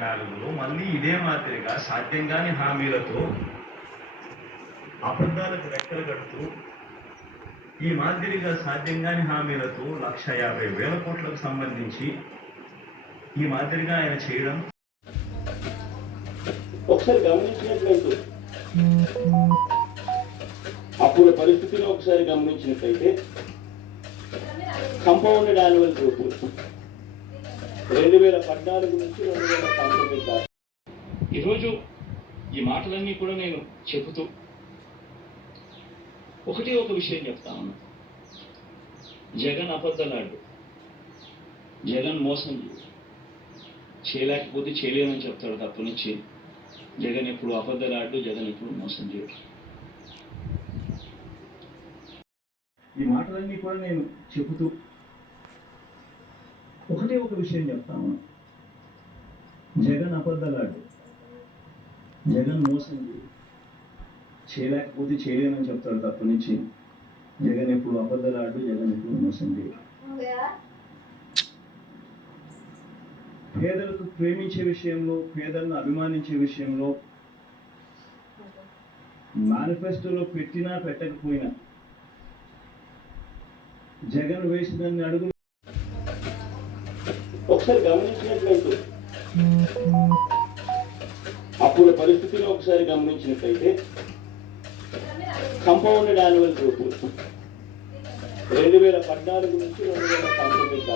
4లో మళ్ళీ ఇదే మాదిరిగా సాధ్యం కాని హామీలతో అబద్ధాలకు రెక్కలు కడుతూ ఈ మాదిరిగా సాధ్యం కాని హామీలతో 1,50,000 కోట్లకు సంబంధించి ఈ మాదిరిగా ఆయన చేయడం ఒకసారి గమనించినట్లయితే అప్పుడు పరిస్థితిని ఒకసారి గమనించినట్లయితే కంపౌండెడ్ యాన్యువల్ గ్రోత్ 2014 నుంచి 2019 దాకా ఈరోజు ఈ మాటలన్నీ కూడా నేను చెబుతూ ఒక విషయం చెప్తా ఉన్నా. జగన్ అబద్ధలాడు, జగన్ మోసం చేయలేకపోతే చేయలేమని చెప్తాడు తప్ప నుంచి. జగన్ ఎప్పుడు అబద్ధలాడు, జగన్ ఎప్పుడు మోసం చేయడు. ఈ మాటలన్నీ కూడా నేను చెబుతూ ఒక విషయం చెప్తాను. జగన్ అబద్ధలాడు, జగన్ మోసం చేయలేకపోతే చేయలేమని చెప్తాడు తప్ప నుంచి. జగన్ ఎప్పుడు అబద్ధలాడు, జగన్ ఎప్పుడు మోసం చేయడు. పేదలకు ప్రేమించే విషయంలో, పేదలను అభిమానించే విషయంలో మేనిఫెస్టోలో పెట్టినా పెట్టకపోయినా జగన్ వేసిన అడుగులు ఒకసారి గమనించినట్లయితే అప్పుడు పరిస్థితిని ఒకసారి గమనించినట్లయితే కంపౌండెడ్ యాన్యువల్ గ్రోత్ 2014 నుంచి 2019 దాకా